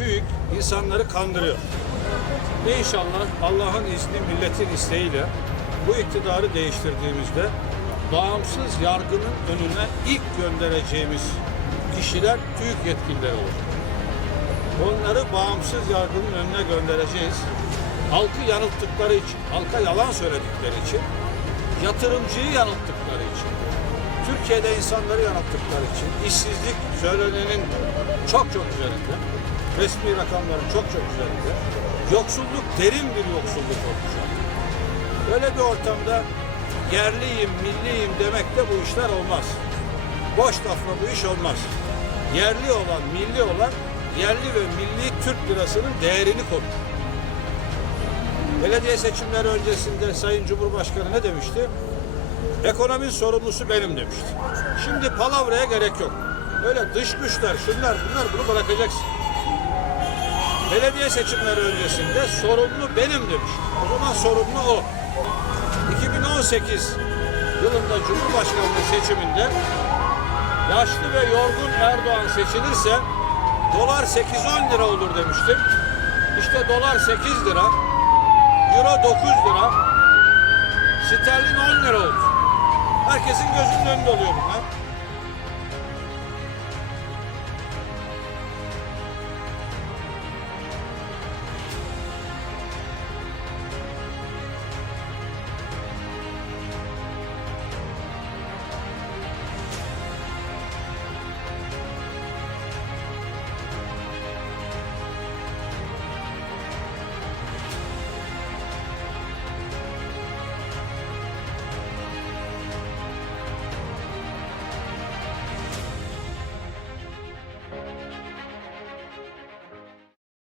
TÜİK insanları kandırıyor. İnşallah Allah'ın izni, milletin isteğiyle bu iktidarı değiştirdiğimizde bağımsız yargının önüne ilk göndereceğimiz kişiler TÜİK yetkilileri olur. Onları bağımsız yargının önüne göndereceğiz. Halkı yanılttıkları için, halka yalan söyledikleri için, yatırımcıyı yanılttıkları için, Türkiye'de insanları yanılttıkları için, işsizlik söylenenin çok çok üzerinde, resmi rakamların çok çok üzerinde, yoksulluk derin bir yoksulluk olacak. Böyle bir ortamda yerliyim, milliyim demek de bu işler olmaz. Boş lafla bu iş olmaz. Yerli olan, milli olan, yerli ve milli Türk lirasının değerini korur. Belediye seçimleri öncesinde Sayın Cumhurbaşkanı ne demişti? Ekonominin sorumlusu benim demişti. Şimdi palavraya gerek yok. Öyle dış güçler, şunlar bunlar bunu bırakacaksın. Belediye seçimleri öncesinde sorumlu benim demiş. O zaman sorumlu o. 2018 yılında Cumhurbaşkanlığı seçiminde yaşlı ve yorgun Erdoğan seçilirse dolar 8-10 lira olur demiştim. İşte dolar 8 lira, euro 9 lira, sterlin 10 lira oldu. Herkesin gözünün önünde oluyor bunlar.